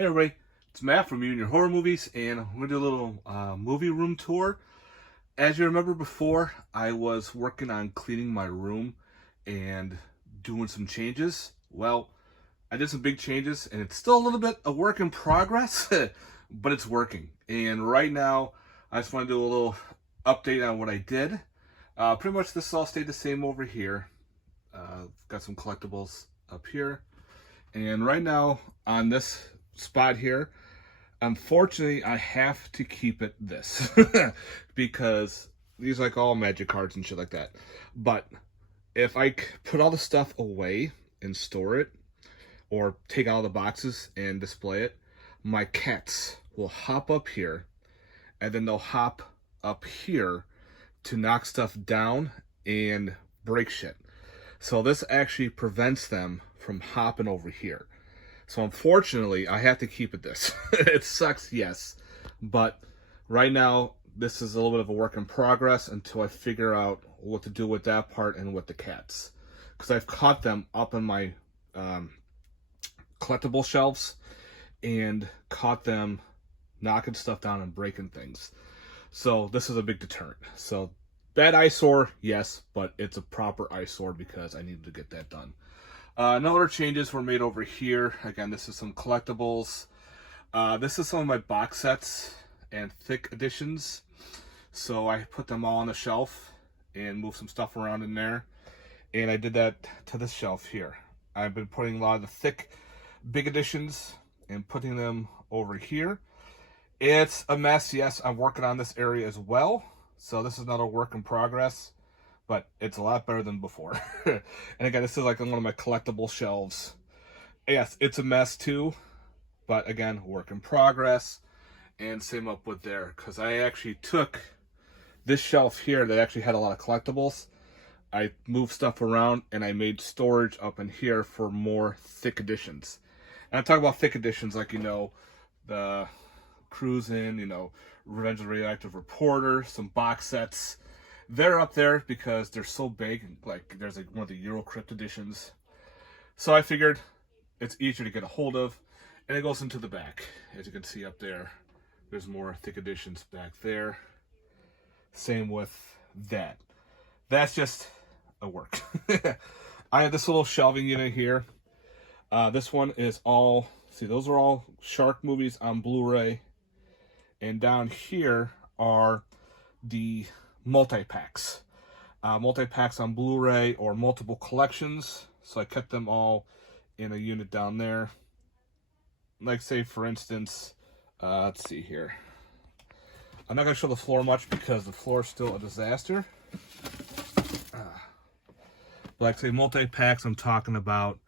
Hey everybody, it's Matt from You and Your Horror Movies, and we're going to do a little movie room tour. As you remember before, I was working on cleaning my room and doing some changes. Well, I did some big changes, and it's still a little bit a work in progress, but it's working. And right now, I just want to do a little update on what I did. Pretty much this all stayed the same over here. Got some collectibles up here. And right now, on this spot here, unfortunately I have to keep it this because these are like all magic cards and shit like that. But if I put all the stuff away and store it or take out all the boxes and display it, my cats will hop up here and then they'll hop up here to knock stuff down and break shit. So this actually prevents them from hopping over here. So unfortunately, I have to keep it this. It sucks, yes. But right now, this is a little bit of a work in progress until I figure out what to do with that part and with the cats. Because I've caught them up in my collectible shelves and caught them knocking stuff down and breaking things. So this is a big deterrent. So bad eyesore, yes, but it's a proper eyesore because I needed to get that done. No other changes were made over here. Again, this is some collectibles. This is some of my box sets and thick editions. So I put them all on the shelf and moved some stuff around in there. And I did that to this shelf here. I've been putting a lot of the thick, big editions and putting them over here. It's a mess. Yes, I'm working on this area as well. So this is another work in progress. But it's a lot better than before. And again, this is like on one of my collectible shelves. Yes, it's a mess too. But again, work in progress. And same up with there. Because I actually took this shelf here that actually had a lot of collectibles. I moved stuff around and I made storage up in here for more thick editions. And I'm talking about thick editions like, the Cruisin', Revenge of the Radioactive Reporter, some box sets. They're up there because they're so big, like there's like one of the Eurocrypt editions. So I figured it's easier to get a hold of, and it goes into the back. As you can see up there, there's more thick editions back there. Same with that. That's just a work. I have this little shelving unit here. This one is all, see, those are all shark movies on Blu-ray. And down here are the multi-packs. Multi-packs on Blu-ray or multiple collections. So I kept them all in a unit down there. Like, say, for instance, let's see here. I'm not going to show the floor much because the floor is still a disaster. Like, say, multi-packs, I'm talking about,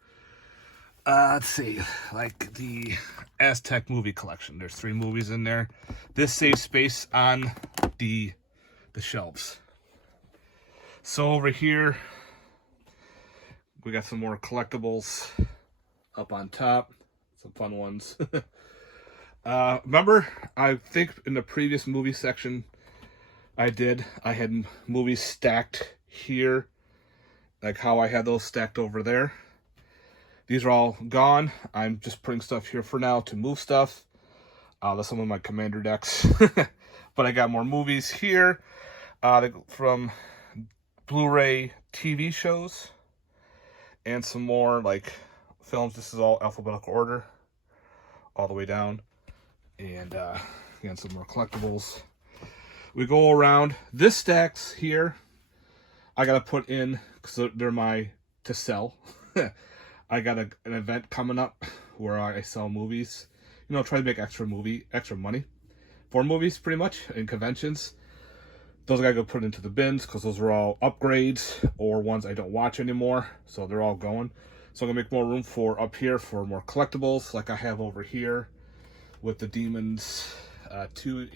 let's see, like the Aztec movie collection. There's 3 movies in there. This saves space on the shelves. So over here, we got some more collectibles up on top. Some fun ones. Remember, I think in the previous movie section I had movies stacked here, like how I had those stacked over there. These are all gone. I'm just putting stuff here for now to move stuff. That's some of my Commander decks. But I got more movies here from Blu-ray TV shows. And some more like films. This is all alphabetical order. All the way down. And again, some more collectibles. We go around. This stacks here, I got to put in, because they're my to sell. I got an event coming up where I sell movies. Try to make extra money for movies, pretty much, in conventions. Those I gotta go put into the bins because those are all upgrades or ones I don't watch anymore. So they're all going. So I'm gonna make more room for up here for more collectibles, like I have over here with the Demons 2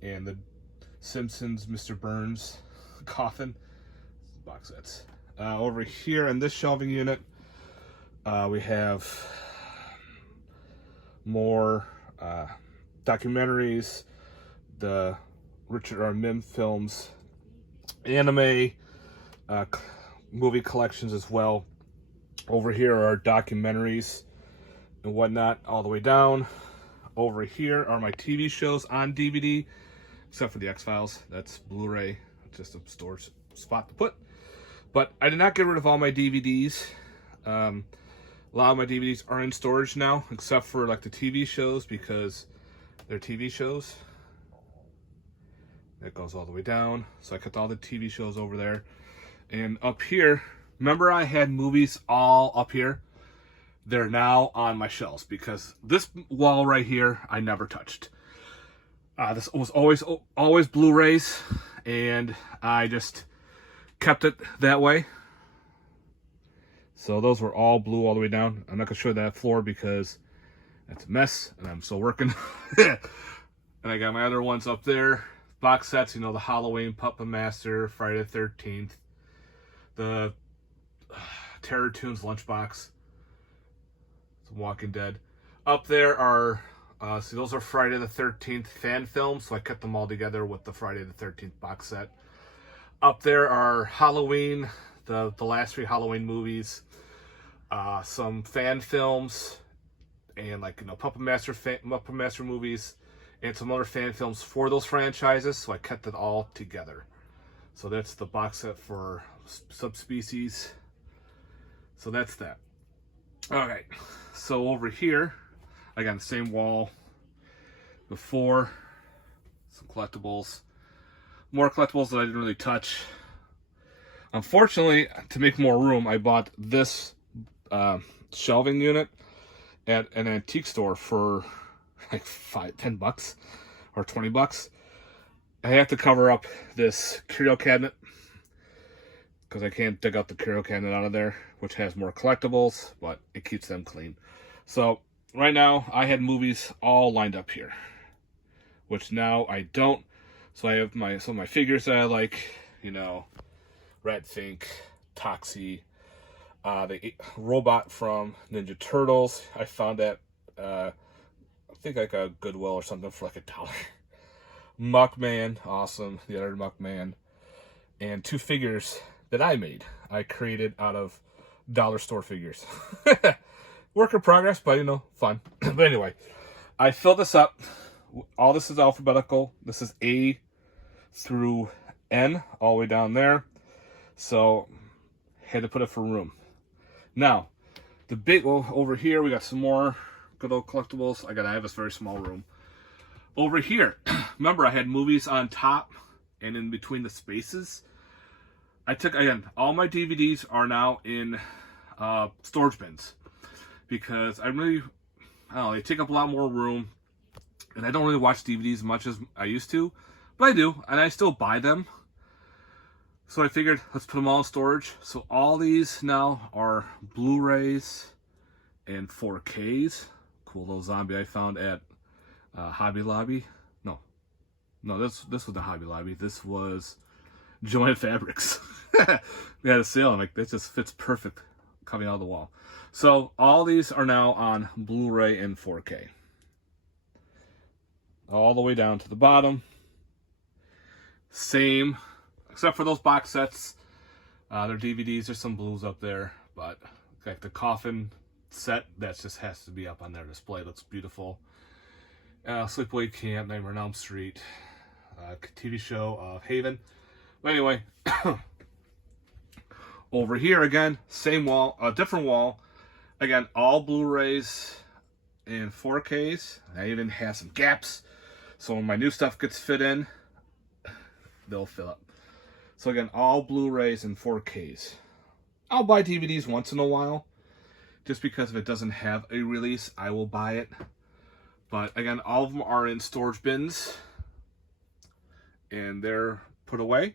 and the Simpsons Mr. Burns coffin box sets. Over here in this shelving unit, we have more documentaries, the Richard R. Mim films, anime, movie collections as well. Over here are documentaries and whatnot all the way down. Over here are my TV shows on DVD, except for the X-Files. That's Blu-ray, just a storage spot to put. But I did not get rid of all my DVDs. A lot of my DVDs are in storage now, except for like the TV shows, because they're TV shows. That goes all the way down. So I kept all the TV shows over there. And up here, remember I had movies all up here? They're now on my shelves, because this wall right here, I never touched. This was always Blu-rays, and I just kept it that way. So those were all blue all the way down. I'm not going to show that floor because that's a mess, and I'm still working. And I got my other ones up there. Box sets, you know, the Halloween, Puppet Master, Friday the 13th, the Terror Toons Lunchbox, some Walking Dead. Up there are, see, those are Friday the 13th fan films, so I kept them all together with the Friday the 13th box set. Up there are Halloween, the last 3 Halloween movies, some fan films, and like, you know, Puppet Master movies, and some other fan films for those franchises, so I kept it all together. So that's the box set for Subspecies. So that's that. Okay, so over here, I got the same wall before, some collectibles, more collectibles that I didn't really touch. Unfortunately, to make more room, I bought this shelving unit at an antique store for like $10 or $20. I have to cover up this Curio cabinet because I can't dig out the Curio cabinet out of there, which has more collectibles, but it keeps them clean. So right now I had movies all lined up here, which now I don't. So I have some of my figures that I like, you know, Red Fink, Toxie, the robot from Ninja Turtles. I found that I think like a Goodwill or something for like $1. Muckman, awesome, the other Muckman, and 2 figures that I made. I created out of dollar store figures. Work in progress, but you know, fun. But anyway, I filled this up. All this is alphabetical. This is A through N, all the way down there. So, had to put it for room. Now, the big, well, over here we got some more good old collectibles. I have this very small room. Over here, remember I had movies on top and in between the spaces. I took, again, all my DVDs are now in storage bins because I don't know, they take up a lot more room, and I don't really watch DVDs as much as I used to, but I do, and I still buy them. So I figured, let's put them all in storage. So all these now are Blu-rays and 4Ks. Cool little zombie I found at Hobby Lobby. No, this was the Hobby Lobby. This was Joanne Fabrics. They had a sale. I'm like, that just fits perfect coming out of the wall. So all these are now on Blu-ray and 4K. All the way down to the bottom. Same, except for those box sets. Their DVDs, there's some blues up there, but like the coffin set, that just has to be up on their display. It looks beautiful. Sleepaway Camp, Nightmare on Elm Street, TV show of Haven. But anyway, over here again, same wall, a different wall. Again, all Blu-rays and 4Ks. I even have some gaps, so when my new stuff gets fit in, they'll fill up. So again, all Blu-rays and 4Ks. I'll buy DVDs once in a while, just because if it doesn't have a release, I will buy it. But again, all of them are in storage bins, and they're put away.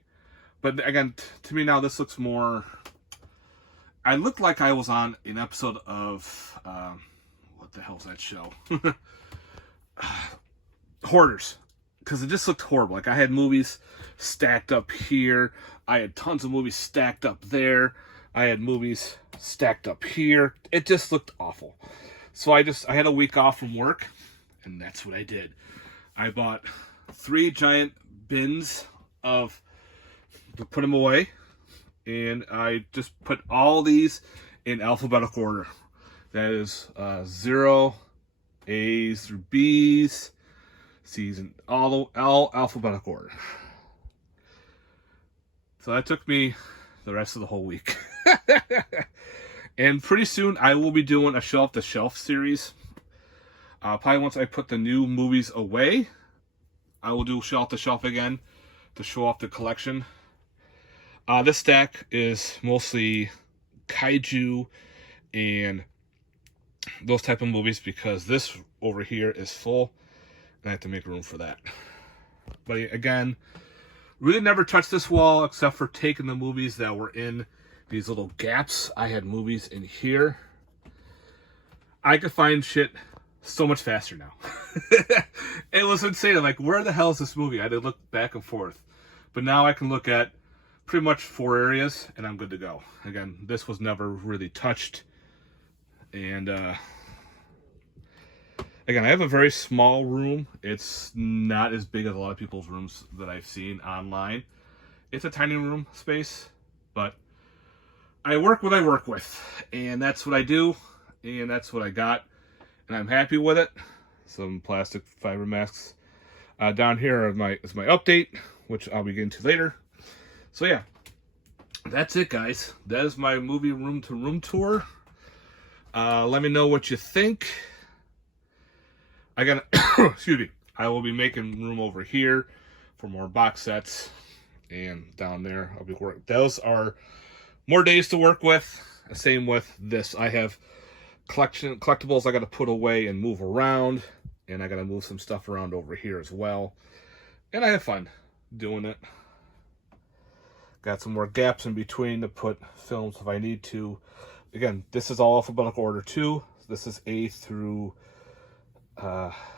But again, to me now, this looks more... I looked like I was on an episode of... what the hell's that show? Hoarders. Because it just looked horrible. Like, I had movies stacked up here. I had tons of movies stacked up there. I had movies stacked up here. It just looked awful. So I had a week off from work, and that's what I did. I bought 3 giant bins to put them away, and I just put all these in alphabetical order. That is 0, A's through B's, C's, and all alphabetical order. So that took me the rest of the whole week. And pretty soon I will be doing a shelf-to-shelf series. Probably once I put the new movies away, I will do shelf-to-shelf again to show off the collection. This stack is mostly kaiju and those type of movies because this over here is full and I have to make room for that. But again, really never touched this wall except for taking the movies that were in these little gaps. I had movies in here. I could find shit so much faster now. It was insane. I'm like, where the hell is this movie? I had to look back and forth. But now I can look at pretty much 4 areas and I'm good to go. Again, this was never really touched. And again, I have a very small room. It's not as big as a lot of people's rooms that I've seen online. It's a tiny room space, but I work what I work with, and that's what I do, and that's what I got, and I'm happy with it. Some plastic fiber masks. Down here is my update, which I'll be getting to later. So yeah, that's it, guys. That is my movie room-to-room tour. Let me know what you think. I got excuse me. I will be making room over here for more box sets, and down there I'll be working. Those are more days to work with. Same with this. I have collectibles I got to put away and move around, and I got to move some stuff around over here as well. And I have fun doing it. Got some more gaps in between to put films if I need to. Again, this is all alphabetical order too. This is A through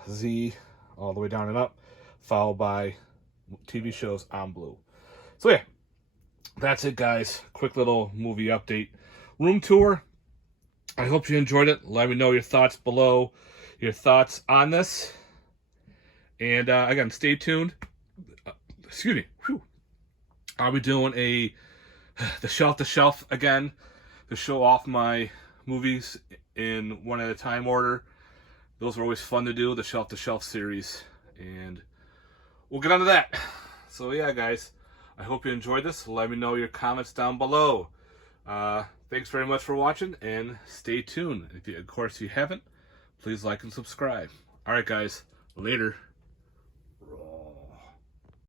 Z, all the way down and up, followed by TV shows on blue. So yeah, that's it, guys. Quick little movie update, room tour. I hope you enjoyed it. Let me know your thoughts below, your thoughts on this. And again, stay tuned. Excuse me. Whew. I'll be doing the shelf-to-shelf again to show off my movies in one at a time order. Those are always fun to do, the shelf-to-shelf series. And we'll get on to that. So yeah, guys, I hope you enjoyed this. Let me know your comments down below. Thanks very much for watching, and stay tuned. Of course, if you haven't, please like and subscribe. All right, guys, later.